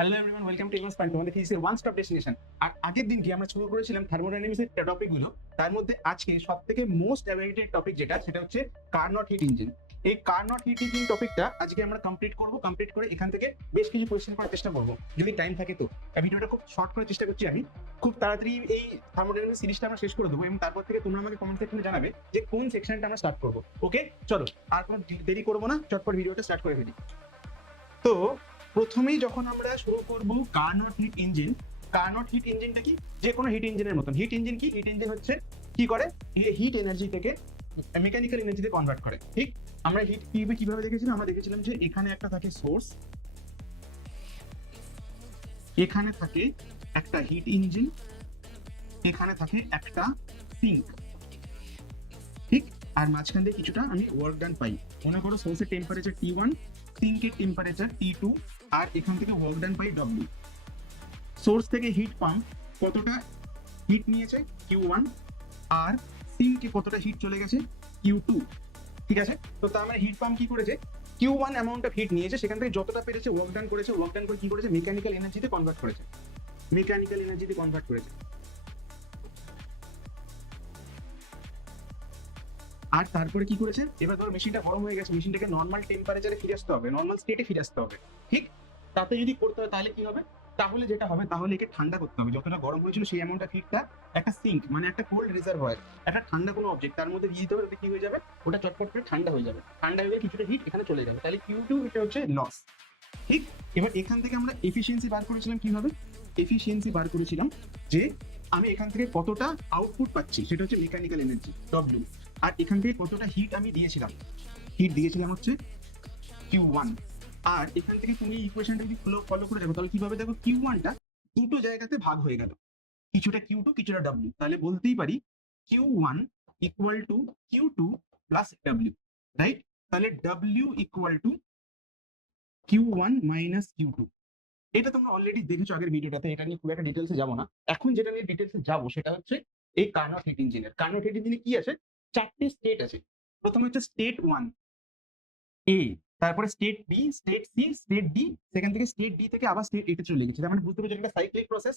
Hello everyone welcome to ইমাস point তোমাদের ফিজিক্সের ওয়ান স্টপ ডেস্টিনেশন আর আগের দিন কি আমরা শুরু করেছিলাম থার্মোডাইনামিক্সের টপিকগুলো তার মধ্যে আজকে সব থেকে মোস্ট অ্যাভেটেড টপিক যেটা, সেটা হচ্ছে কার নট হিট ইঞ্জিন এই কার নট হিট ইঞ্জিন টপিকটা আজকে আমরা কমপ্লিট করব কমপ্লিট করে এখান থেকে বেশ কিছু কোয়েশ্চেন করার চেষ্টা করব। যদি টাইম থাকে তো। ভিডিওটা খুব শর্ট করার চেষ্টা করছি আমি। খুব তাড়াতাড়ি এই থার্মোডাইনামিক্স সিরিজটা আমরা শেষ করে দেবো এবং তারপর থেকে তোমরা আমাকে কমেন্ট সেকশনে জানাবে যে কোন সেকশনটা আমরা স্টার্ট করব। ওকে চলো, আর কোনো দেরি করব না। চটপট ভিডিওটা স্টার্ট করে ফেলি। তো প্রথমেই যখন আমরা শুরু করব Carnot heat engine Carnot heat ইঞ্জিনটা কি? যে কোনো হিট ইঞ্জিনের মতন। হিট ইঞ্জিন কি? হিট ইঞ্জিন হচ্ছে কি করে? হিট এনার্জি থেকে মেকানিক্যাল এনার্জিতে কনভার্ট করে। ঠিক? আমরা হিট কীভাবে কীভাবে দেখেছিলাম? আমরা দেখেছিলাম যে এখানে একটা থাকে সোর্স এখানে থাকে একটা হিট ইঞ্জিন এখানে থাকে একটা সিঙ্ক ঠিক? আর মাঝখান দিয়ে কিছুটা আমি ওয়ার্ক ডান পাই। মনে করো সোর্সের টেম্পারেচার টি ওয়ান সিঙ্কের টেম্পারেচার টি টু আর এখান থেকে ওয়ার্ক ডান পাই ডব্লিউ সোর্স থেকে হিট পাম্প কতটা হিট নিয়েছে? কিউ ওয়ান আর সিঙ্কে কতটা হিট চলে গেছে? কিউ টু ঠিক আছে? তো তার মানে হিট পাম্প কি করেছে? Q one amount of heat নিয়েছে, সেখান থেকে যতটা পেরেছে ওয়ার্ক ডান করেছে ওয়ার্ক ডান করে কি করেছে? মেকানিক্যাল এনার্জিতে কনভার্ট করেছে। মেকানিক্যাল এনার্জিতে কনভার্ট করেছে। আর তারপরে কি করেছে? এবার ধরো মেশিনটা গরম হয়ে গেছে মেশিনটাকে নর্মাল টেম্পারেচারে ফিরে আসতে হবে নর্মাল স্টেটে ফিরে আসতে হবে, ঠিক? তাতে যদি করতে হয় তাহলে কি হবে? তাহলে যেটা হবে, তাহলে একে ঠান্ডা করতে হবে। যতটা গরম হয়েছিল সেই অ্যামাউন্টটা হিটটা একটা সিঙ্ক মানে একটা কোল্ড রিজার্ভার একটা ঠান্ডা কোনো অবজেক্ট তার মধ্যে দিয়ে দিতে হবে কি হয়ে যাবে? ওটা চটপট করে ঠান্ডা হয়ে যাবে। ঠান্ডা হয়ে গেলে কিছুটা হিট এখানে চলে যাবে। তাহলে কিউ টু এটা হচ্ছে লস ঠিক? এবার এখান থেকে আমরা এফিসিয়েন্সি বার করেছিলাম কীভাবে? এফিসিয়েন্সি বার করেছিলাম যে আমি এখান থেকে কতটা আউটপুট পাচ্ছি, সেটা হচ্ছে মেকানিক্যাল এনার্জি ডব্লিউ আর এখান থেকে কতটা হিট আমি দিয়েছিলাম? হিট দিয়েছিলাম হচ্ছে কিউ ওয়ান আর এখান থেকে তুমি ইকুয়েশনটা যদি ফলো ফলো করে দেখো, তাহলে কীভাবে দেখো কিউ ওয়ানটা দুটো জায়গাতে ভাগ হয়ে গেল। কিছুটা কিউ টু কিছুটা ডাব্লিউ তাহলে বলতেই পারি Q one equal to Q two plus W right তাহলে W equal to Q one minus Q two এটা তোমরা অলরেডি দেখেছ আগের ভিডিওটাতে এটা নিয়ে খুব একটা ডিটেলসে যাব না। এখন যেটা নিয়ে ডিটেলসে যাব, সেটা হচ্ছে এই কার্নট হিট ইঞ্জিনের কার্নট হিট ইঞ্জিনে কি আছে? চারটে স্টেট আছে। প্রথমে হচ্ছে স্টেট ওয়ান এ তারপরে state B state C state D সেখান থেকে স্টেট ডি থেকে আবার স্টেট এতে চলে গেছে। তার মানে বুঝতে পারছ এটা সাইক্লিক প্রসেস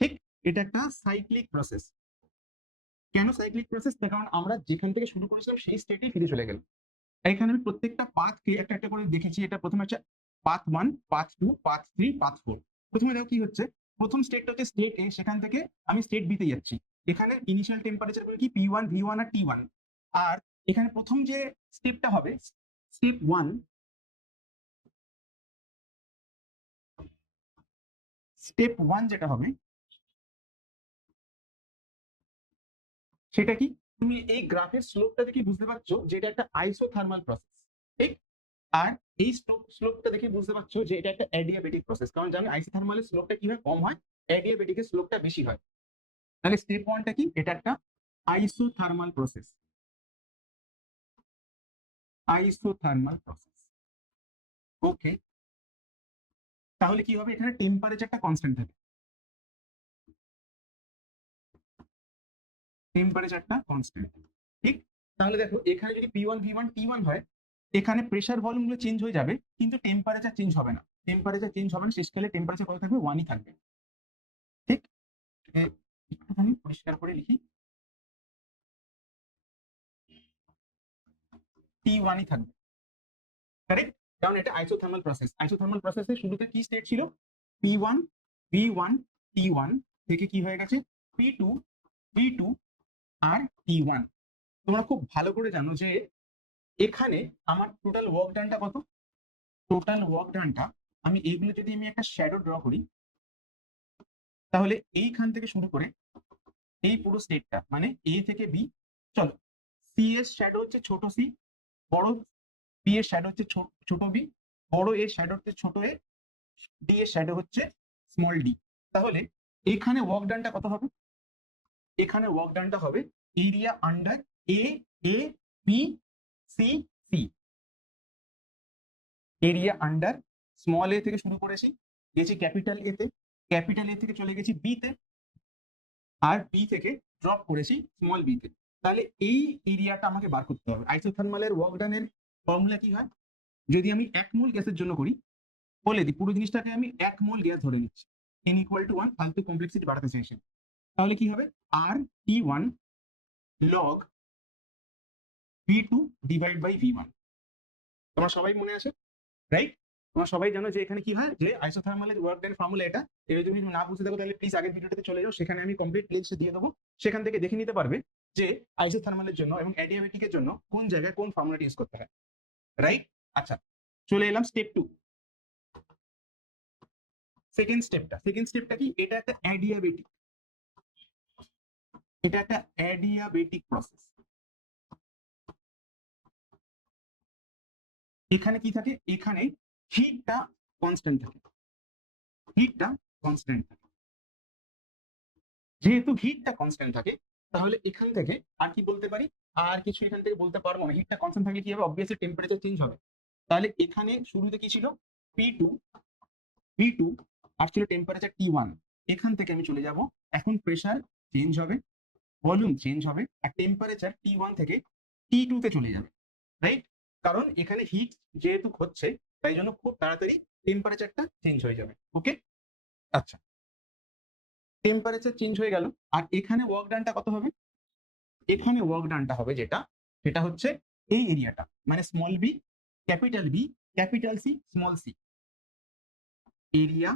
ঠিক? এটা একটা সাইক্লিক প্রসেস কেন সাইক্লিক প্রসেস কারণ আমরা যেখান থেকে শুরু করেছিলাম, সেই স্টেটে ফিরে চলে গেল এখানে আমি প্রত্যেকটা পাথকে একটা একটা করে দেখেছি। এটা প্রথমে হচ্ছে path one path two path three path four প্রথমে দেখো কি হচ্ছে? প্রথম স্টেটটা হচ্ছে স্টেট এ সেখান থেকে আমি স্টেট বিতে যাচ্ছি। এখানে ইনিশিয়াল টেম্পারেচার কি? পি ওয়ান ভি ওয়ান আর টি ওয়ান আর এখানে প্রথম যে স্টেপটা হবে স্টেপ ওয়ান স্টেপ ওয়ান যেটা হবে, সেটা কি? তুমি এই গ্রাফের স্লোপটা দেখে বুঝতে পারছ যে এটা একটা আইসোথার্মাল প্রসেস ঠিক? আর এই স্লোপটা দেখে বুঝতে পারছ যে এটা একটা অ্যাডিয়াবেটিক প্রসেস কারণ জানি আইসোথার্মালের স্লোপটা কীভাবে কম হয় অ্যাডিয়াবেটিকের স্লোপটা বেশি হয়। তাহলে স্টেপ ওয়ানটা কি? এটা একটা isothermal process isothermal process. Okay. তাহলে কি হবে? এখানে টেম্পারেচারটা কনস্ট্যান্ট থাকে। টেম্পারেচারটা কনস্ট্যান্ট ঠিক? তাহলে দেখো, এখানে যদি P one V one T one হয়, এখানে প্রেশার ভলিউমগুলো চেঞ্জ হয়ে যাবে, কিন্তু টেম্পারেচার চেঞ্জ হবে না। টেম্পারেচার চেঞ্জ হবে না শেষকালে টেম্পারেচার কত থাকবে? ওয়ানই থাকবে। ঠিক? একটুখানি পরিষ্কার করে লিখি। টি ওয়ানই থাকবে। কারেক্ট কারণ এটা আইসোথার্মাল প্রসেস আইসোথার্মাল প্রসেসে শুরুতে কি স্টেট ছিল? P one V one T one থেকে কি হয়ে গেছে? পি টু পি টু আর টি ওয়ান তোমরা খুব ভালো করে জানো যে এখানে আমার টোটাল ওয়ার্ক ডানটা কত? টোটাল ওয়ার্ক ডানটা আমি এইগুলো যদি আমি একটা শ্যাডো ড্র করি, তাহলে এইখান থেকে শুরু করে এই পুরো স্টেটটা মানে এ থেকে বি চলো। সি এর শ্যাডো হচ্ছে ছোট সি বড় বি এর শ্যাডো হচ্ছে ছোট বি বড় এর শ্যাডো হচ্ছে ছোট এ ডি এর শ্যাডো হচ্ছে স্মল ডি তাহলে এখানে ওয়ার্ক ডানটা কত হবে? এখানে ওয়ার্ক ডানটা হবে area under A A B C C area under small a থেকে শুরু করেছি, গেছি ক্যাপিটাল এতে ক্যাপিটাল এ থেকে চলে গেছি বি তে, আর বি থেকে ড্রপ করেছি স্মল বি তে। তাহলে এই এরিয়াটা আমাকে বার করতে হবে। আইসোথার্মালের ওয়ার্ক ডানের ফর্মুলা কি হয়? যদি আমি এক মোল গ্যাসের জন্য করি, বলে দিই, পুরো জিনিসটাকে আমি এক মোল গ্যাস ধরে নিচ্ছি। এন ইকুয়াল টু ওয়ান ফালতু কমপ্লেক্সিটি বাড়াতে চাইছি। তাহলে কি হবে? R T one log two divide by V one তোমার সবাই মনে আছে? রাইট তোমরা সবাই জানো যে এখানে কি হয়? যে আইসোথার্মালের ওয়ার্ক ডান ফর্মুলা এটা এবার যদি না বুঝতে থাকো, তাহলে প্লিজ আগের ভিডিওটাতে চলে যাও। সেখানে আমি কমপ্লিট প্লেস দিয়ে দেবো। সেখান থেকে দেখে নিতে পারবে যে আইসোথার্মালের জন্য এবং অ্যাডিয়াবেটিকের জন্য কোন জায়গায় কোন ফর্মুলাটি ইউজ করতে হয় রাইট আচ্ছা চলে এলাম স্টেপ টু সেকেন্ড স্টেপটা সেকেন্ড স্টেপটা কি? এটা একটা অ্যাডিয়াবেটিক এটা একটা অ্যাডিয়াবেটিক প্রসেস এখানে কি থাকে? এখানে হিটটা কনস্ট্যান্ট থাকে হিটটা কনস্ট্যান্ট থাকে। যেহেতু হিটটা কনস্ট্যান্ট থাকে তাহলে এখান থেকে আর কি বলতে পারি? আর কিছু এখান থেকে বলতে পারব না হিটটা কনস্ট্যান্ট থাকলে কি হবে? অবভিয়াসলি টেম্পারেচার চেঞ্জ হবে। তাহলে এখানে শুরুতে কি ছিল? পি টু পি টু আর ছিল টেম্পারেচার টি ওয়ান এখান থেকে আমি চলে যাব। এখন প্রেসার চেঞ্জ হবে ভলিউম চেঞ্জ হবে, আর টেম্পারেচার টি ওয়ান থেকে টি টু তে চলে যাবে। রাইট কারণ এখানে হিট যেহেতু হচ্ছে, তাই জন্য খুব তাড়াতাড়ি টেম্পারেচারটা চেঞ্জ হয়ে যাবে। ওকে আচ্ছা। টেম্পারেচার চেঞ্জ হয়ে গেল। আর এখানে ওয়ার্ক ডানটা কত হবে? এখানে ওয়ার্ক ডানটা হবে যেটা, সেটা হচ্ছে এই এরিয়াটা মানে small b capital B capital C small c area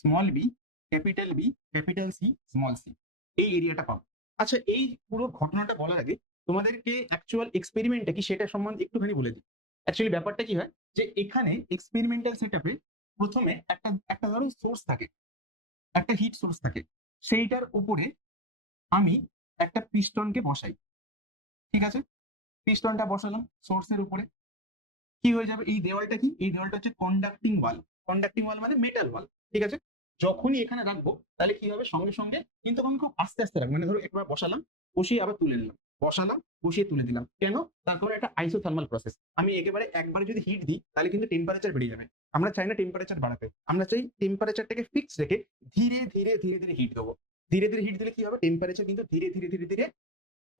small b capital B capital C small c এই এরিয়াটা পাবো। আচ্ছা এই পুরো ঘটনাটা বলার আগে তোমাদেরকে অ্যাকচুয়াল এক্সপেরিমেন্টটা কি সেটা সম্বন্ধে একটুখানি বলে দিই। অ্যাকচুয়ালি ব্যাপারটা কি হয় যে, এখানে এক্সপেরিমেন্টাল সেটআপে প্রথমে একটা একটা ধরো সোর্স থাকে। একটা হিট সোর্স থাকে, সেইটার উপরে আমি একটা পিস্টনকে বসাই। ঠিক আছে? পিস্টনটা বসালাম সোর্সের উপরে। কি হয়ে যাবে? এই দেওয়ালটা কি? এই দেওয়ালটা হচ্ছে কন্ডাক্টিং ওয়াল কন্ডাক্টিং ওয়াল মানে মেটাল ওয়াল ঠিক আছে? যখনই এখানে রাখব, তাহলে কি হবে? সঙ্গে সঙ্গে কিন্তু আমি খুব আস্তে আস্তে রাখব। মানে ধরো একবার বসালাম, বসিয়ে আবার তুলে নিলাম। বসালাম, বসিয়ে তুলে দিলাম। কেন? তারপরে একটা আইসোথার্মাল প্রসেস আমি একেবারে একবারে যদি হিট দিই, তাহলে কিন্তু টেম্পারেচার বেড়ে যাবে। আমরা চাই না টেম্পারেচার বাড়াতে। আমরা চাই টেম্পারেচারটাকে ফিক্স রেখে ধীরে ধীরে ধীরে ধীরে হিট দেবো। ধীরে ধীরে হিট দিলে কি হবে? টেম্পারেচার কিন্তু ধীরে ধীরে ধীরে ধীরে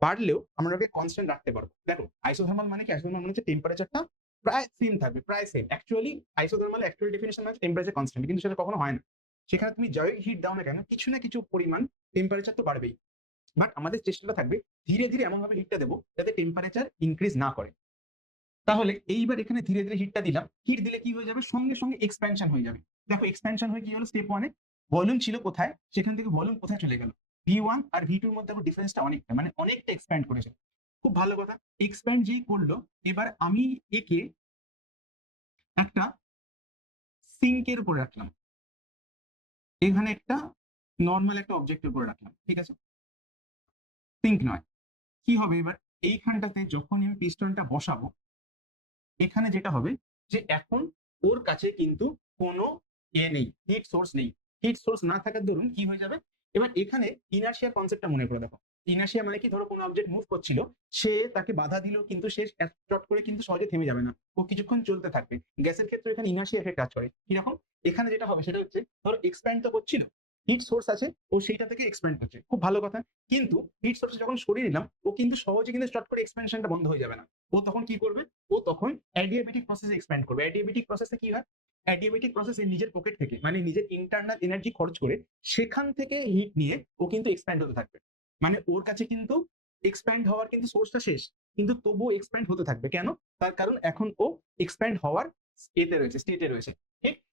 বাড়লেও আমরা ওকে কনস্ট্যান্ট রাখতে পারব। দেখো আইসোথার্মাল মানে কি? আইসোথার্মাল মানে হচ্ছে টেম্পারেচারটা প্রায় সেম থাকবে, প্রায় same actually isothermal actual definition মানে টেম্পারেচার কনস্ট্যান্ট কিন্তু সেটা কখনো হয় না। সেখানে তুমি যাই হিট দাও না কেন, কিছু না কিছু পরিমাণ টেম্পারেচার তো বাড়বেই। বাট আমাদের চেষ্টাটা থাকবে ধীরে ধীরে এমন ভাবে হিটটা দেবো যাতে টেম্পারেচার ইনক্রিজ না করে। তাহলে এইবার এখানে ধীরে ধীরে হিটটা দিলাম। হিট দিলে কি হয়ে যাবে? সঙ্গে সঙ্গে এক্সপ্যানশন হয়ে যাবে। দেখো এক্সপ্যানশন হয়ে কি হলো? স্টেপ ওয়ানে ভলিউম ছিল কোথায়? সেখান থেকে ভলিউম কোথায় চলে গেল? ভি ওয়ান আর ভি টুর মধ্যে ডিফারেন্সটা অনেকটা মানে অনেকটা এক্সপ্যান্ড করেছে। খুব ভালো কথা। এক্সপ্যান্ড যেই করল, এবার আমি একে একটা সিঙ্কের উপরে রাখলাম। এখানে একটা নর্মাল একটা অবজেক্টের উপরে রাখলাম। ঠিক আছে? সিঙ্ক নয়। কি হবে এবার? এইখানটাতে যখন আমি পিস্টনটা বসাবো, এখানে যেটা হবে যে এখন ওর কাছে কিন্তু কোনো এ নেই হিট সোর্স নেই। হিট সোর্স না থাকার দরুন কি হয়ে যাবে? এবার এখানে ইনার্শিয়া কনসেপ্টটা মনে করে দেখো। ইনার্শিয়া মানে কি? ধরো কোনো অবজেক্ট মুভ করছিল, সে তাকে বাধা দিল, কিন্তু সে চট করে কিন্তু সহজে থেমে যাবে না। ও কিছুক্ষণ চলতে থাকবে। গ্যাসের ক্ষেত্রে এখানে ইনার্শিয়া এফেক্ট কাজ করে। কীরকম? এখানে যেটা হবে সেটা হচ্ছে, ধরো এক্সপ্যান্ড তো করছিল হিট সোর্স আছে, ও সেইটা থেকে এক্সপ্যান্ড করছে। খুব ভালো কথা। কিন্তু হিট সোর্স যখন সরিয়ে নিলাম, ও কিন্তু সহজে কিন্তু চট করে এক্সপ্যানশনটা বন্ধ হয়ে যাবে না। ও তখন কি করবে? ও তখন অ্যাডিয়াবেটিক প্রসেসে এক্সপ্যান্ড করবে। অ্যাডিয়াবেটিক প্রসেসে কি হয়? অ্যাডিয়াবেটিক প্রসেসে নিজের পকেট থেকে মানে নিজের ইন্টারনাল এনার্জি খরচ করে, সেখান থেকে হিট নিয়ে ও কিন্তু এক্সপ্যান্ড হতে থাকবে। মানে ওর কাছে কিন্তু এক্সপ্যান্ড হওয়ার কিন্তু সোর্সটা শেষ। কিন্তু তবুও এক্সপ্যান্ড হতে থাকবে। কেন? তার কারণ এখন ও এক্সপ্যান্ড হওয়ার এতে রয়েছে স্টেটে রয়েছে।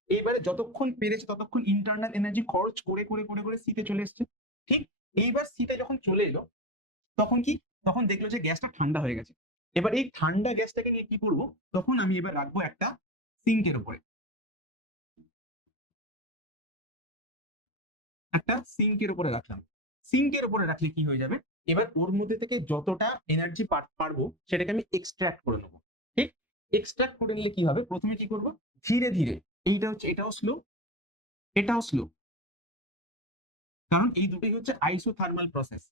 এইবারে যতক্ষণ পেরেছে ততক্ষণ ইন্টারনাল এনার্জি খরচ করে করে করে করে সিতে চলে এসছে। ঠিক এইবার সিতে যখন চলে এলো, তখন কি? তখন দেখল যে গ্যাসটা ঠান্ডা হয়ে গেছে। এবার এই ঠান্ডা গ্যাসটাকে নিয়ে কি করব? তখন আমি এবার রাখব একটা সিঙ্কের উপরে। একটা সিঙ্কের উপরে রাখলাম। সিঙ্কের উপরে রাখলে কি হয়ে যাবে? এবার ওর মধ্যে থেকে যতটা এনার্জি পারব, সেটাকে আমি এক্সট্রাক্ট করে নেব। ঠিক এক্সট্রাক্ট করে নিলে কি হবে? প্রথমে কি করব? ধীরে ধীরে এইটা হচ্ছে, এটাও স্লো এটাও স্লো কারণ এই দুটোই হচ্ছে আইসোথার্মাল প্রসেস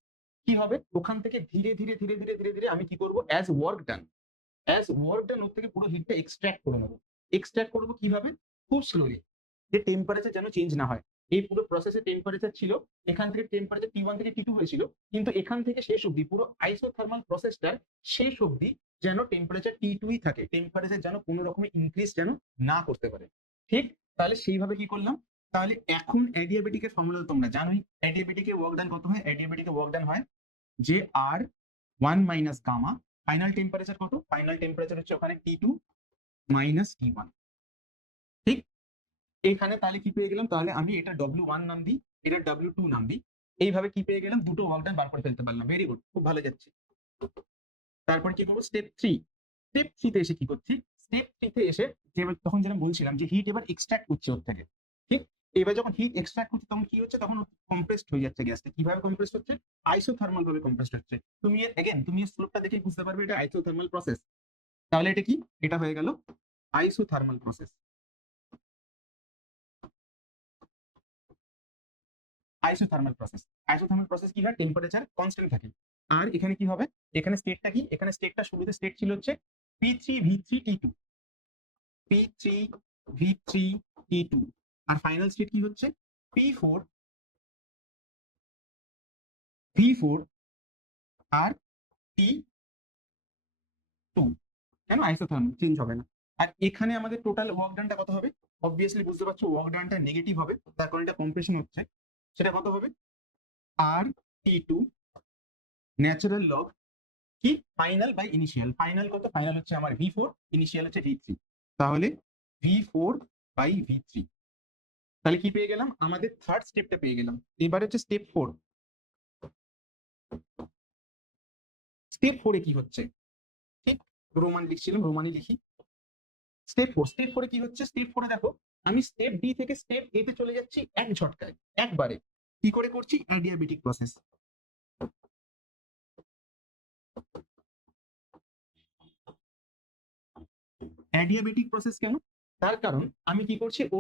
কি হবে? ওখান থেকে ধীরে ধীরে ধীরে ধীরে ধীরে ধীরে আমি কি করব? As work done as work done ওর থেকে পুরো হিটটা এক্সট্রাক্ট করে নেব। এক্সট্রাক্ট করব কীভাবে? খুব স্লোলি যে টেম্পারেচার যেন চেঞ্জ না হয়। এই পুরো প্রসেসের টেম্পারেচার ছিল, এখান থেকে টেম্পারেচার টি ওয়ান থেকে টি টু হয়েছিল, কিন্তু এখান থেকে শেষ অবধি, পুরো আইসোথার্মাল প্রসেসটার শেষ অবধি যেন টেম্পারেচার টি টুই থাকে টেম্পারেচার যেন কোনো রকমের ইনক্রিজ যেন না করতে পারে। ঠিক? তাহলে সেইভাবে কি করলাম? তাহলে এখন অ্যাডিয়াবেটিকের ফর্মুলা তোমরা জানোই। অ্যাডিয়াবেটিকের ওয়ার্ক ডান কত হয়? অ্যাডিয়াবেটিকের ওয়ার্ক ডান হয় যে R one minus gamma final temperature কত? ফাইনাল টেম্পারেচার হচ্ছে ওখানে T two minus T one ঠিক? এখানে তাহলে কি পেয়ে গেলাম? তাহলে আমি এটা ডব্লিউ ওয়ান নাম দিই, এটা ডব্লিউ টু নাম দিই। এইভাবে কি পেয়ে গেলাম? দুটো ওয়ার্ক ডান বার করে ফেলতে পারলাম। ভেরি গুড খুব ভালো যাচ্ছে। তারপর কি করব? স্টেপ থ্রি স্টেপ থ্রিতে এসে কি করছি? স্টেপ থ্রিতে এসে তখন যেরকম বলছিলাম যে হিট এবার এক্সট্রাক্ট করছে ওর থেকে। ঠিক? এবার যখন হিট এক্সট্রাক্ট করছে, তখন কি হচ্ছে? তখন কম্প্রেসড হয়ে যাচ্ছে গ্যাসটা কীভাবে কম্প্রেসড হচ্ছে? আইসোথার্মাল ভাবে কম্প্রেসড হচ্ছে। তুমি এগেন তুমি স্লোপটা দেখে বুঝতে পারবে এটা আইসোথার্মাল প্রসেস তাহলে এটা কি? এটা হয়ে গেল isothermal process isothermal process isothermal process কি হয়? টেম্পারেচার কনস্ট্যান্ট থাকে। আর এখানে কি হবে? এখানে স্টেটটা কি? এখানে স্টেটটা শুরুতে স্টেট ছিল হচ্ছে P three V three T two P three V three T two আর ফাইনাল স্টেট কি হচ্ছে? পি ফোর ভি ফোর আর টি টু কেন আইসোথার্মাল চেঞ্জ হবে না। আর এখানে আমাদের টোটাল ওয়ার্ক ডানটা কত হবে? অবভিয়াসলি বুঝতে পারছ ওয়ার্ক ডানটা নেগেটিভ হবে। তার কারণে এটা কম্প্রেশন হচ্ছে। সেটা কত হবে? R T two natural log কি? ফাইনাল বাই ইনিশিয়াল ফাইনাল কত? ফাইনাল হচ্ছে আমার ভি ফোর ইনিশিয়াল হচ্ছে ভি থ্রি তাহলে V four by V three তাহলে কি পেয়ে গেলাম? আমাদের থার্ড স্টেপটা পেয়ে গেলাম। এবার হচ্ছে স্টেপ ফোর স্টেপ ফোরে কি হচ্ছে? ঠিক, রোমান লিখছিলাম রোমানি লিখি। স্টেপ ফোর স্টেপ ফোরে কি হচ্ছে? স্টেপ ফোরে দেখো, আমি স্টেপ ডি থেকে স্টেপ এ তে চলে যাচ্ছি এক ঝটকায়, একবারে। কি করে করছি? অ্যাডিয়াবেটিক প্রসেস অ্যাডিয়াবেটিক প্রসেস কেন? তার কারণ আমি কি করছি, ও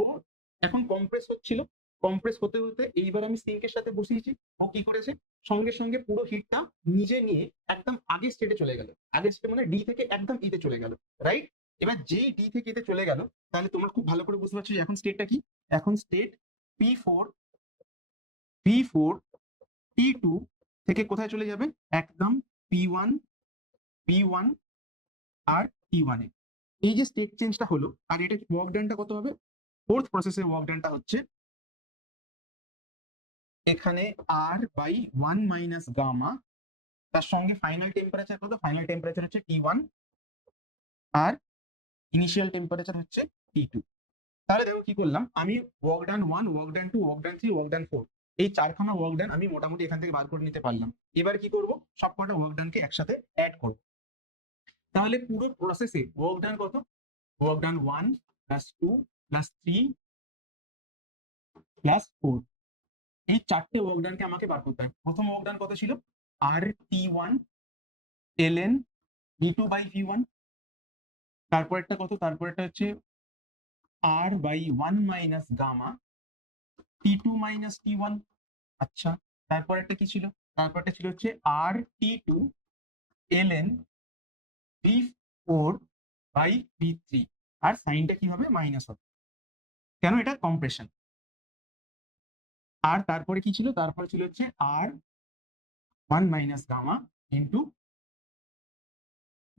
এখন কম্প্রেস হচ্ছিল। কম্প্রেস হতে হতে এইবার আমি সিঙ্কের সাথে বসিয়েছি। ও কি করেছে? সঙ্গে সঙ্গে পুরো হিটটা নিজে নিয়ে একদম আগের স্টেটে চলে গেল। আগের স্টেট মানে ডি থেকে একদম ইতে চলে গেল রাইট এবার যেই ডি থেকে এতে চলে গেল, তাহলে তোমরা খুব ভালো করে বুঝতে পারছ এখন স্টেটটা কি? এখন state P four P four P two থেকে কোথায় চলে যাবে? একদম পি ওয়ান পি ওয়ান আর টি ওয়ানে এই যে স্টেট চেঞ্জটা হলো, আর এটা ওয়ার্ক ডানটা কত হবে? ফোর্থ প্রসেসের ওয়ার্ক ডানটা হচ্ছে এখানে R by one minus gamma তার সঙ্গে ফাইনাল টেম্পারেচার কত? ফাইনাল টেম্পারেচার হচ্ছে টি ওয়ান আর ইনিশিয়াল টেম্পারেচার হচ্ছে টি টু তাহলে দেখো কি করলাম? আমি work done one work done two work done three work done four এই চারখানা ওয়ার্ক ডান আমি মোটামুটি এখান থেকে বার করে নিতে পারলাম। এবার কি করব? সবকটা ওয়ার্ক ডানকে একসাথে অ্যাড করব। তাহলে পুরো প্রসেসে ওয়ার্ক ডান কত? Work done one plus two plus three plus four এই চারটে ওয়ার্ক ডানকে আমাকে বার করতে হবে প্রথম ওয়ার্ক ডান কত ছিল? R T one L N V two by V one তারপরেরটা কত? তারপরেরটা হচ্ছে R by one minus gamma T two minus T one আচ্ছা তারপরেরটা কি ছিল? তারপরটা ছিল হচ্ছে R T two L N four by V three আর সাইনটা কি হবে মাইনাস হবে? কেন এটা কম্প্রেশন আর তারপরে কি ছিল? তারপরে ছিল হচ্ছে R one minus gamma into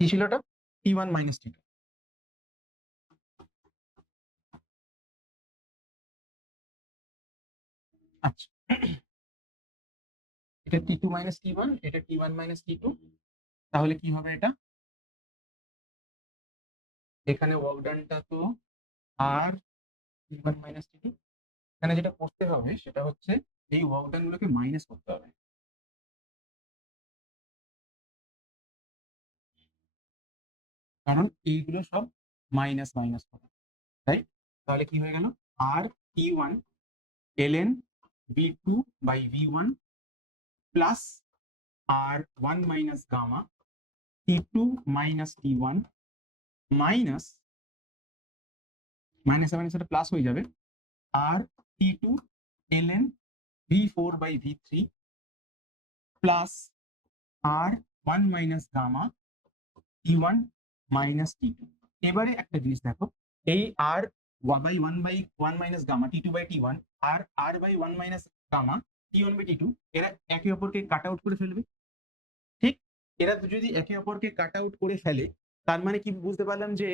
কি ছিল ওটা? টি ওয়ান মাইনাস টু আচ্ছা। এটা T two minus T one এটা T one minus T two তাহলে কি হবে এটা? এখানে ওয়ার্ক ডানটা তো আর ওয়ান মাইনাস টি এখানে যেটা করতে হবে সেটা হচ্ছে এই ওয়ার্ক ডান গুলোকে মাইনাস করতে হবে। কারণ এইগুলো সব মাইনাস মাইনাস হবে রাইট তাহলে কি হয়ে গেল? R T one L N B two by V one plus R one minus gamma T two minus T one minus minus minus এটা প্লাস হয়ে যাবে। R T two L N V four by V three plus R one minus gamma T one minus T two এবারে একটা জিনিস দেখো, এই R by one by one minus gamma T two by T one R R by one minus gamma T one by T two এরা একে অপরকে cut out করে ফেলবে। ঠিক? এরা যদি একে অপরকে কাট আউট করে ফেলে তার মানে কি বুঝতে পারলাম যে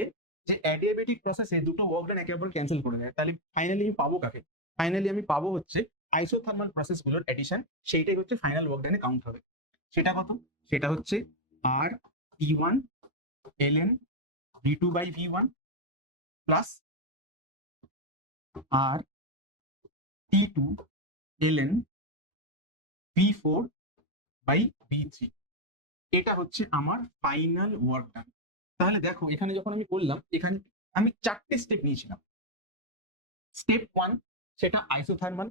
যে অ্যাডিয়াবেটিক প্রসেসে দুটো ওয়ার্ক ডান একে অপর ক্যান্সেল করে দেয়। তাহলে ফাইনালি আমি পাবো কাকে? ফাইনালি আমি পাবো হচ্ছে আইসোথার্মাল প্রসেসগুলোর অ্যাডিশন সেইটাই হচ্ছে ফাইনাল ওয়ার্ক ডানে কাউন্ট হবে। সেটা কত? সেটা হচ্ছে R T one L N V two by V one plus R T two L N V four by V three এটা হচ্ছে আমার ফাইনাল ওয়ার্ক ডান তাহলে দেখো, এখানে যখন আমি করলাম এখানে আমি চারটে স্টেপ নিয়েছিলাম। স্টেপ ওয়ান সেটা isothermal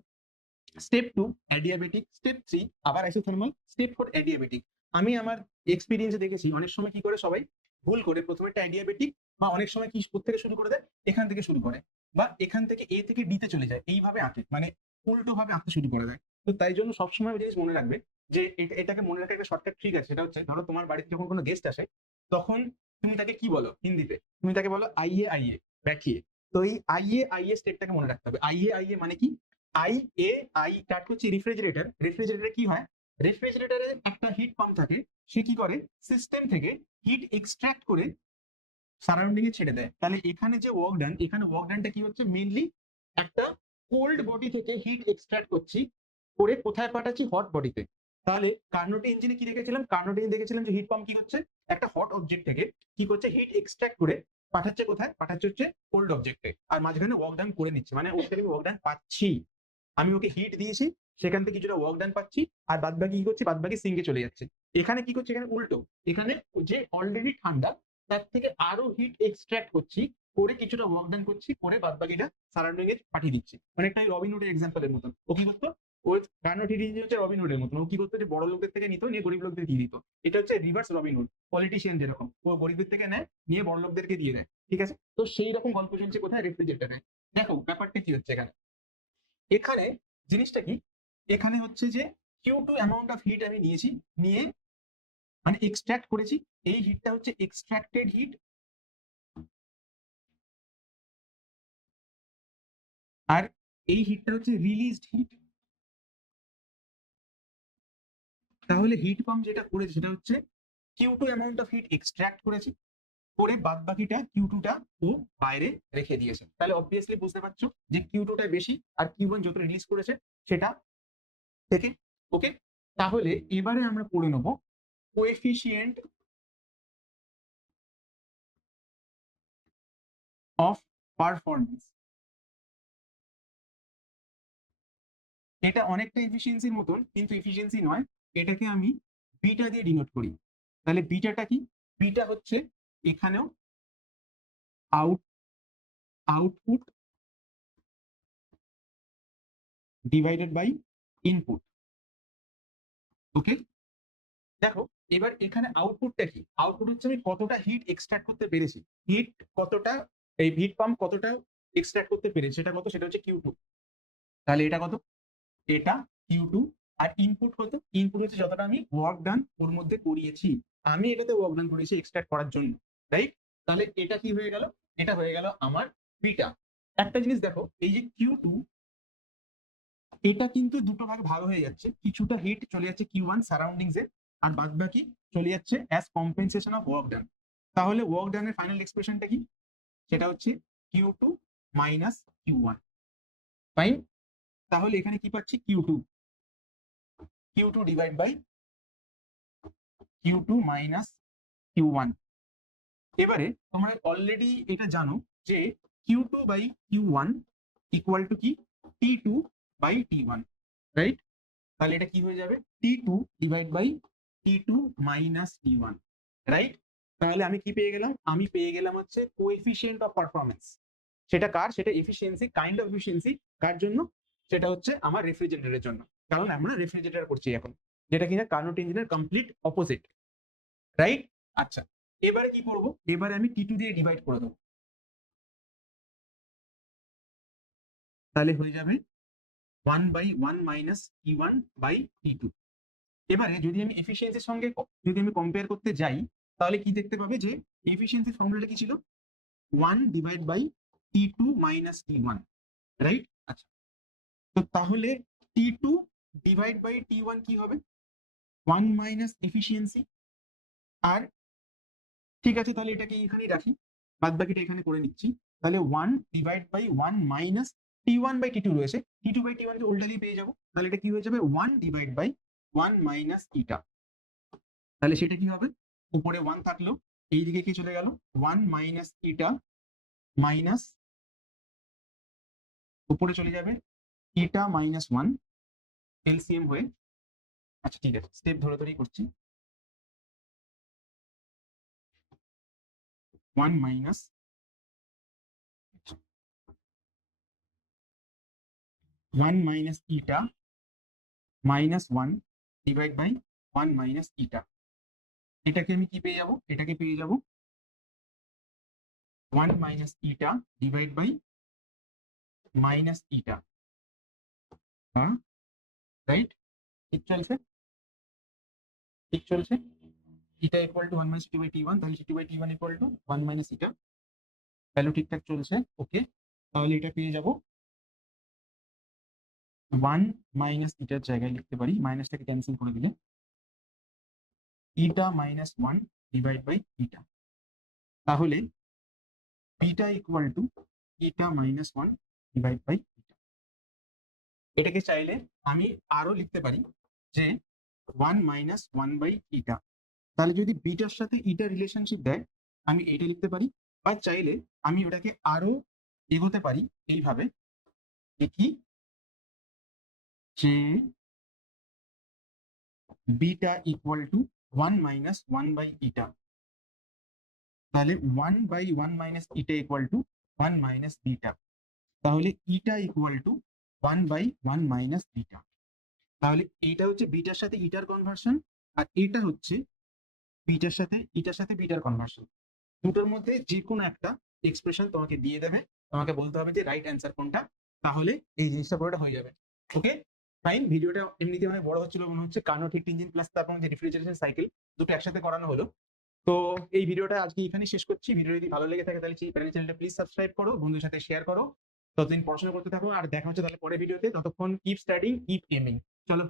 step two adiabatic step three আবার আইসোথার্মাল স্টেপ ফোর অ্যাডিয়াবেটিক আমি আমার এক্সপিরিয়েন্সে দেখেছি, অনেক সময় কি করে সবাই ভুল করে, প্রথমে অ্যাডিয়াবেটিক বা অনেক সময় কি থেকে শুরু করে দেয়, এখান থেকে শুরু করে বা এখান থেকে এ থেকে ডিতে চলে যায়, এইভাবে আঁকে মানে উল্টো ভাবে আঁকতে শুরু করে দেয়। তো তাই জন্য সবসময় জিনিস মনে রাখবে যে, এটা- এটাকে মনে রাখার একটা শর্টকাট ঠিক আছে, সেটা হচ্ছে, ধরো তোমার বাড়িতে যখন কোনো গেস্ট আসে, তখন তুমি তাকে কি বলো? হিন্দিতে। তুমি তাকে বলো আইয়ে আইয়ে ব্যাখিয়ে তো এই আইয়ে আইয়ে স্টেপটাকে মনে রাখতে হবে। আইয়ে আইয়ে মানে কি? আই এ আই কাট হচ্ছে রেফ্রিজারেটর রেফ্রিজারেটরে কি হয়? রেফ্রিজারেটরে একটা হিট পাম্প থাকে, সে কি করে? সিস্টেম থেকে হিট এক্সট্রাক্ট করে সারাউন্ডিং এ ছেড়ে দেয়। তাহলে এখানে যে ওয়ার্ক ডান এখানে ওয়ার্ক ডানটা কি হচ্ছে? মেইনলি একটা কোল্ড বডি থেকে হিট এক্সট্রাক্ট করছি, করে কোথায় পাঠাচ্ছি? হট বডিতে তাহলে কার্নোটি ইঞ্জিনে কি দেখেছিলাম? কার্নোটি দেখেছিলাম যে হিট পাম্প কি করছে? একটা হট অবজেক্ট থেকে কি করছে? হিট এক্সট্রাক্ট করে পাঠাচ্ছে কোথায়? পাঠাচ্ছে হচ্ছে কোল্ড অবজেক্টে আর মাঝখানে ওয়ার্ক ডান করে নিচ্ছে। মানে ওর থেকে আমি ওয়ার্ক পাচ্ছি। আমি ওকে হিট দিয়েছি, সেখান থেকে কিছুটা ওয়ার্ক ডান পাচ্ছি, আর বাদ বাকি কি করছে? বাদ বাকি সিঙ্কে চলে যাচ্ছে। এখানে কি করছে? এখানে উল্টো। এখানে যে অলরেডি ঠান্ডা, তার থেকে আরও হিট এক্সট্রাক্ট করছি, করে কিছুটা ওয়ার্ক ডান করছি, করে বাদ বাকিটা সারাউন্ডিং এ পাঠিয়ে দিচ্ছি। অনেকটাই রবিন হুডের এক্সাম্পলের মতন। ও কি করতো? ওই কার্নোট হিট হচ্ছে রবিন হুডের মতন। ও কি করতো যে, বড় লোকদের থেকে নিত, নিয়ে গরিব লোকদের দিয়ে দিত। এটা হচ্ছে রিভার্স রবিন হুড পলিটিশিয়ান যেরকম। ও গরিবদের থেকে নেয়, নিয়ে বড় লোকদেরকে দিয়ে দেয়। ঠিক আছে? তো সেই রকম গল্প চলছে কোথায়? রেফ্রিজারেটরে দেখো, ব্যাপারটা কি হচ্ছে এখানে। এখানে জিনিসটা কি? এখানে হচ্ছে যে, Q two amount of heat আমি নিয়েছি, নিয়ে মানে এক্সট্রাক্ট করেছি। এই হিটটা হচ্ছে এক্সট্রাক্টেড হিট আর এই হিটটা হচ্ছে রিলিজড হিট তাহলে হিট পাম্প যেটা করেছে সেটা হচ্ছে Q two amount of heat extract করেছে, করে বাদ বাকিটা কিউ টুটা ও বাইরে রেখে দিয়েছে। তাহলে অবভিয়াসলি বুঝতে পারছ যে কিউ টুটা বেশি আর কিউ ওয়ান যত রিলিজ করেছে সেটা থেকে। ওকে তাহলে এবারে আমরা পড়ে নেব কোএফিসিয়েন্ট অফ পারফরমেন্স এটা অনেকটা এফিসিয়েন্সির মতন, কিন্তু এফিসিয়েন্সি নয়। এটাকে আমি বিটা দিয়ে ডিনোট করি। তাহলে বিটাটা কি? বিটা হচ্ছে এখানেও out output divided by input okay দেখো, এবার এখানে আউটপুটটা কি? আউটপুট হচ্ছে আমি কতটা হিট এক্সট্রাক্ট করতে পেরেছি। হিট কতটা, এই হিট পাম্প কতটা এক্সট্রাক্ট করতে পেরেছি? সেটা কত সেটা হচ্ছে কিউ টু তাহলে এটা কত? এটা কিউ টু আর ইনপুট কত ইনপুট হচ্ছে যতটা আমি ওয়ার্ক ডান ওর মধ্যে করিয়েছি। আমি এটাতে ওয়ার্ক ডান করেছি এক্সট্রাক্ট করার জন্য রাইট তাহলে এটা কি হয়ে গেল? এটা হয়ে গেল আমার বিটা একটা জিনিস দেখো, এই যে কিউ টু এটা কিন্তু দুটো ভাগে ভালো হয়ে যাচ্ছে। কিছুটা হিট চলে যাচ্ছে কিউ ওয়ান সারাউন্ডিংস এ, আর বাদ বাকি চলে যাচ্ছে as compensation of work done তাহলে ওয়ার্ক ডানের ফাইনাল এক্সপ্রেশনটা কি? সেটা হচ্ছে Q two minus Q one fine তাহলে এখানে কি পাচ্ছি? Q two divide by Q minus Q one এবারে তোমরা অলরেডি এটা জানো যে Q two by Q one equal to কি? T two by T one right তাহলে এটা কি হয়ে যাবে? T two divide by T two minus T one right তাহলে আমি কি পেয়ে গেলাম? আমি পেয়ে গেলাম হচ্ছে কোএফিসিয়েন্ট অফ পারফরমেন্স সেটা কার? সেটা এফিসিয়েন্সি কাইন্ড অফ এফিসিয়েন্সি কার জন্য? সেটা হচ্ছে আমার রেফ্রিজারেটরের জন্য। কারণ আমরা রেফ্রিজারেটর করছি এখন, যেটা কিনা কার্নোট ইঞ্জিনের কমপ্লিট অপোজিট রাইট আচ্ছা এবারে কি করব? এবারে আমি টি টু দিয়ে ডিভাইড করে দেবো। তাহলে হয়ে যাবে one by one minus T one by T two এবারে যদি আমি এফিসিয়েন্সির সঙ্গে যদি আমি কম্পেয়ার করতে যাই, তাহলে কি দেখতে পাবে যে এফিসিয়েন্সির ফর্মুলাটা কি ছিল? One divide by T two minus T one right আচ্ছা তো তাহলে T two divide by T one কি হবে? ওয়ান মাইনাস এফিসিয়েন্সি আর ঠিক আছে, তাহলে এটাকে এখানেই রাখি। বাদ বাকিটা এখানে করে নিচ্ছি। তাহলে one divide by one minus T one by T two রয়েছে। টি টু বাই টি ওয়ানকে উল্টালেই পেয়ে যাব। তাহলে এটা কি হয়ে যাবে? One divide by one minus eta তাহলে সেটা কি হবে? উপরে ওয়ান থাকল এই দিকে কি চলে গেল? ওয়ান মাইনাস ইটা মাইনাস উপরে চলে যাবে ইটা মাইনাস ওয়ান এলসিএম হয়ে আচ্ছা ঠিক আছে স্টেপ ধরে ধরেই করছি। One minus one minus eta minus one divide by one minus eta এটাকে আমি কি পেয়ে যাব? এটাকে পেয়ে যাব one minus eta divide by minus eta right ঠিক চলছে? ঠিক চলছে? Eta equal to one minus T by T one তাহলে T by T one equal to one minus eta value ঠিকঠাক চলছে? ওকে তাহলে এটা পেয়ে যাব ওয়ান মাইনাস ইটার জায়গায় লিখতে পারি। মাইনাসটাকে ক্যান্সেল করে দিলে eta minus one divide by eta তাহলে beta equal to eta minus one divide by এটাকে চাইলে আমি আরও লিখতে পারি যে one minus one by eta তাহলে যদি বিটার সাথে ইটা রিলেশনশিপ দেয়, আমি এটা লিখতে পারি, বা চাইলে আমি ওটাকে আরও এগোতে পারি এইভাবে। দেখি যে beta equal to one minus one by eta তাহলে one by one minus eta equal to one minus beta তাহলে eta equal to one by one minus beta তাহলে এইটা হচ্ছে বিটার সাথে ইটার কনভার্সন আর এটা হচ্ছে বিটার সাথে, ইটার সাথে বিটার কনভার্সন দুটোর মধ্যে যে কোনো একটা এক্সপ্রেশন তোমাকে দিয়ে দেবে। তোমাকে বলতে হবে যে রাইট অ্যান্সার কোনটা, তাহলে এই জিনিসটা পুরোটা হয়ে যাবে। ওকে ফাইন ভিডিওটা এমনিতে মানে বড় হচ্ছিল মনে হচ্ছে কানো ঠিক ইঞ্জিন প্লাস তারপর যে রেফ্রিজারেশন সাইকেল দুটো একসাথে করানো হলো। তো এই ভিডিওটা আজকে এখানে শেষ করছি। ভিডিও যদি ভালো লেগে থাকে তাহলে চ্যানেলটা প্লিজ সাবস্ক্রাইব করো, বন্ধুদের সাথে শেয়ার করো। ততদিন পড়াশোনা করতে থাকো, আর দেখা হচ্ছে তাহলে পরে ভিডিওতে ততক্ষণ কিপ স্টাডিং কিপ এমিং চলো